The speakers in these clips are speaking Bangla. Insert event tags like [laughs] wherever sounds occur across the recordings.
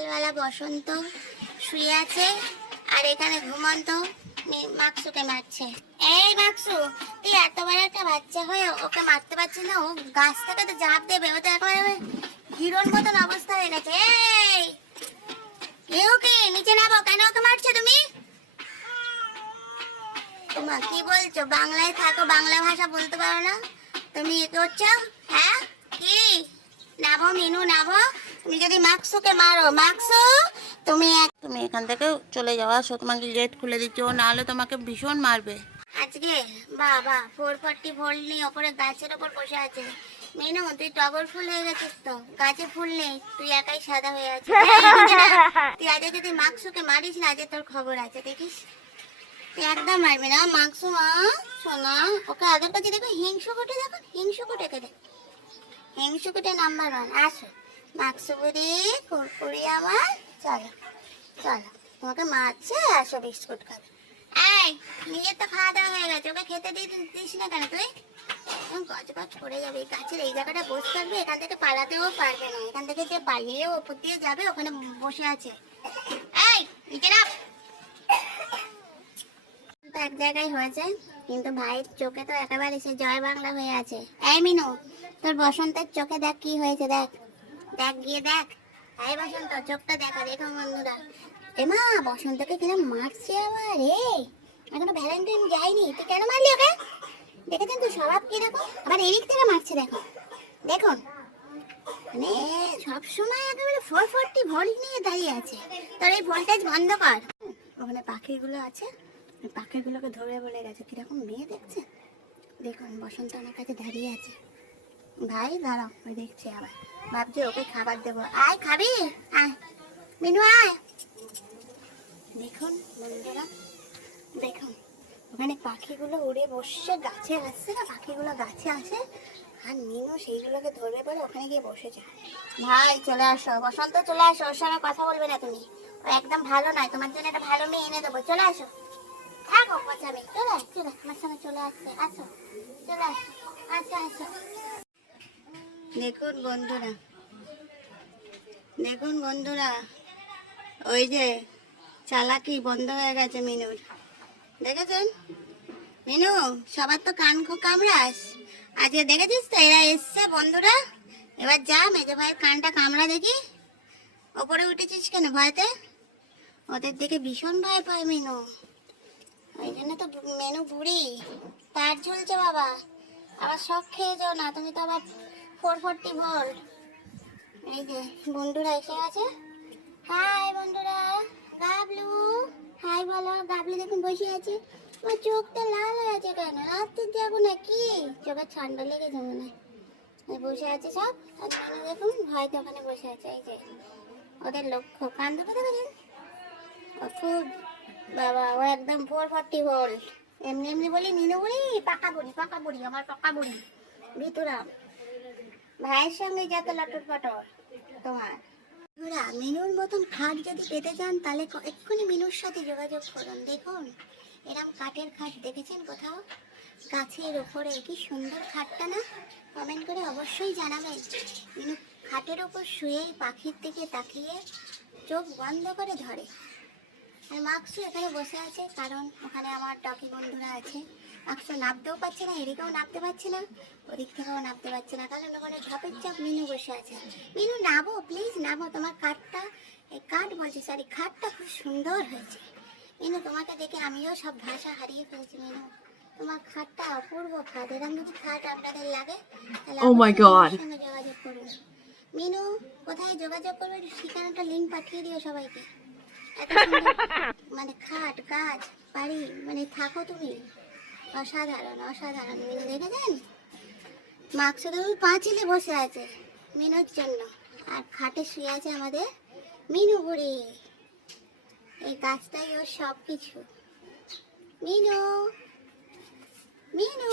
সকালবেলা বসন্ত শুয়ে আছে আর এখানে ঘুমন্ত মাকসুকে মারছে। এই মাকসু, তুই একটা বাচ্চা হয়ে ওকে মারতে পারছিস না, ও গাছ থেকে তো দেবে, ও তো একেবারে হিরোর মতন অবস্থা হয়ে গেছে। এই এও কি নিচে নামো, কেন ওকে মারছো তুমি? মা কি বলছো? বাংলায় থাকো, বাংলা ভাষা বলতে পারো না। তুমি এ করছ হ্যাঁ? কি? নাবো মিনু নাবো তুমি যদি মাকসুকে মারো মাকসু তুমি তুমি এখান থেকে চলে যাওয়া আসো তোমাকে গেট খুলে দিচ্ছি ও নাহলে তোমাকে ভীষণ মারবে। আজকে? বাবা ফোর ফোরটি ভোল নিয়ে ওপরে গাছের ওপর বসে আছে। মিনু তুই টগর ফুল হয়ে গেছিস তো? গাছে ফুল নেই তুই একাই সাদা হয়ে আছিস। তুই আজকে যদি মাকসুকে মারিস না আজকে তোর খবর আছে দেখিস? তুই একদম মারবি না। মাকসু মা শোনা ওকে আগের কাছে দেখো হিংসু কোটে দেখো হিংসু কোটেকে দেখ। হিংসু কোটে নাম্বার ওয়ান আসো। মাকসু কুরকুরি আমার। চলো চলো, তোমাকে মারছে আসো বিস্কুট খাবে। এই, নিজের তো খাওয়া দাওয়া হয়ে গেছে, ওকে খেতে দিয়ে দিস না কেন তুই? এখন গজ গজ পড়ে যাবে এই গাছের, এই জায়গাটা বসে থাকবে, এখান থেকে পালাতেও পারবে না। এখান থেকে যে পালিয়ে ওপর দিয়ে যাবে, ওখানে বসে আছে। এই, নিচে নাম। এক জায়গায় হয়েছে, কিন্তু ভাইয়ের চোখে তো একেবারে সে জয় বাংলা হয়ে আছে। এই মিনু, তোর বসন্তের চোখে দেখ কি হয়েছে, দেখ। দেখ, গিয়ে দেখ। বসন্ত, চোখটা দেখা বসন্তকে মারছে আবার রে ভ্যালেন্টাইন যায়নি। তুই কেন দেখেছেন তো স্বভাব আবার এদিক থেকে মারছে, দেখো। দেখুন। মানে সব সময় একেবারে ফোর ভোল্ট নিয়ে দাঁড়িয়ে আছে। ওখানে পাখিগুলো আছে। পাখিগুলোকে ধরে বলে গেছে। কীরকম মেয়ে দেখছে? দেখুন, বসন্ত আমার কাছে দাঁড়িয়ে আছে। ভাই, দাঁড়াও ওই দেখছি আবার। ভাবছি ওকে খাবার দেবো। আয়, খাবি? আয়। মিনু, আয়। দেখুন, বন্ধুরা, দেখুন, ওখানে পাখিগুলো উড়ে বসে গাছে আসছে না? পাখিগুলো গাছে আসে, আর মিনু সেইগুলোকে ধরবে বলে ওখানে গিয়ে বসেছে। ভাই, চলে আসো, বসন্ত, চলে আসো, ওর সঙ্গে কথা বলবে না তুমি। ও একদম ভালো নয়, তোমার জন্য একটা ভালো মেয়ে এনে দেবো। চলে আসো। থাকো পচামি চলে চলে আমার সঙ্গে চলে আসছে আসো, চলে আসো। আচ্ছা আসো দেখুন বন্ধুরা দেখুন বন্ধুরা, ওই যে চালাকি বন্ধ হয়ে গেছে মিনুর, দেখেছেন? মিনু, সবার তো কান কামড়াস। আজকে দেখেছিস তো এরা এসছে বন্ধুরা? এবার যা মেজে ভাইয়ের কানটা কামড়া দেখি। ওপরে উঠেছিস কেন ভয়তে? ওদের দেখে ভীষণ ভয় পায় মিনু। ওই জন্য তো মেনু বুড়ি। তার ঝুলছে বাবা। আবার সব খেয়ে যাও না, তুমি তো আবার ফোর ফোরটি ভোল্ট এই যে, বন্ধুরা এসে গেছে। হাই বন্ধুরা, গাবলু। হাই বলো, গাবলু দেখুন বসে আছে। আমার চোখটা লাল হয়ে আছে কেন? রাত্রে যাব না কি? চোখে ঠান্ডা লেগে যাব না। বসে আছে সব। আর দেখুন হয়তো ওখানে বসে আছে। এই যে, ওদের লক্ষ্য। কান দুটো দেখেছেন খুব, বাবা, ও একদম ফোর ফর্টি ভোল্ট এমনি এমনি বলি, নিনু বুড়ি পাকা বুড়ি পাকা বুড়ি, আমার পাকা বুড়ি, ভিতরা ভাইয়ের সঙ্গে যত লটর পটর তোমার। বন্ধুরা, মিনুর মতন খাট যদি পেতে চান তাহলে এক্ষুনি মিনুর সাথে যোগাযোগ করুন। দেখুন এরম কাঠের খাট দেখেছেন কোথাও? গাছের ওপরে কি সুন্দর খাটটা না? কমেন্ট করে অবশ্যই জানাবেন। মিনু খাটের ওপর শুয়ে পাখির দিকে তাকিয়ে চোখ বন্ধ করে ধরে। মাকসু এখানে বসে আছে কারণ ওখানে আমার টকি বন্ধুরা আছে। মাকসু নামতেও পারছে না এদিকেও নামতে পারছে না ওদিক থেকেও নামতে পারছে না কারণ ওখানে ঢপের চাপ মিনু বসে আছে। মিনু নামো প্লিজ নামো তোমার কাঠটা এই কাঠ বলছি সরি খাটটা খুব সুন্দর হয়েছে। মিনু তোমাকে দেখে আমিও সব ভাষা হারিয়ে ফেলছি মিনু। তোমার খাটটা অপূর্ব খাট এরকম যদি খাট আপনাদের লাগে তাহলে Oh যোগাযোগ করুন। মিনু কোথায় যোগাযোগ করবে ঠিকানাটা লিঙ্ক পাঠিয়ে দিও সবাইকে। [laughs] মানে খাট, গাছ, বাড়ি মানে থাকো তুমি। অসাধারণ অসাধারণ। মিনু দেখেছেন? মাক্স তুমি পাঁচিলে বসে আছে মিনুর জন্য। আর খাটে শুয়ে আছে আমাদের মিনু বুড়ি। এই গাছটাই ওর সব কিছু মিনু মিনু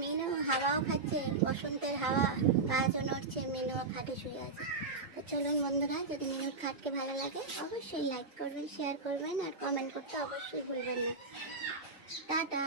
মিনু হাওয়াও খাচ্ছে, বসন্তের হাওয়া গাছও নড়ছে মিনু খাটে শুয়ে আছে। চলুন বন্ধুরা, যদি মিনুর খাটকে ভালো লাগে, অবশ্যই লাইক করবেন শেয়ার করবেন, আর কমেন্ট করতে অবশ্যই ভুলবেন না। টাটা!